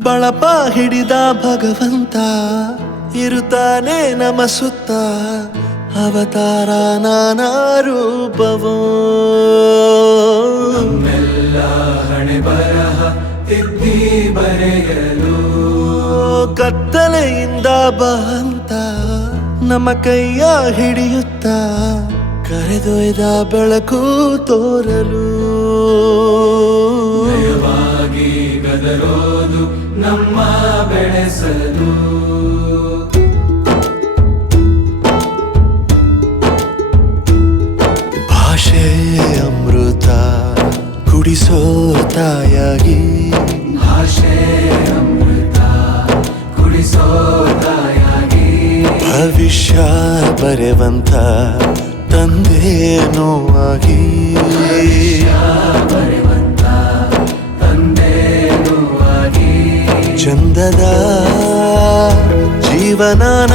ಬಳಪ ಹಿಡಿದ ಭಗವಂತ ಇರುತ್ತಾನೆ ನಮ ಸುತ್ತ ಅವತಾರ ನಾನಾ ರೂಪವೋ ನಮ್ಮೆಲ್ಲ ಹಣೆ ಬರಹ ತಿದ್ದಿ ಬರೆಯಲು ಕತ್ತಲೆಯಿಂದ ಬಂತ ನಮ್ಮ ಕೈಯ ಹಿಡಿಯುತ್ತ ಕರೆದೊಯ್ದ ಬೆಳಕು ತೋರಲು ನಯವಾಗಿ ಗದರೋದು ನಮ್ಮ ಬೆಳೆಸಲು ಭಾಷೆ ಅಮೃತ ಕುಡಿಸೋ ತಾಯಾಗಿ ಭಾಷೆ ಅಮೃತ ಕುಡಿಸೋ ತಾಯಾಗಿ ಭವಿಷ್ಯ ಬರೆವಂತ ತಂದೇನೋ ಆಗಿ ಬರೆವಂತ ತಂದೇನೂ ಆಗಿ ಚಂದದ ಜೀವನನ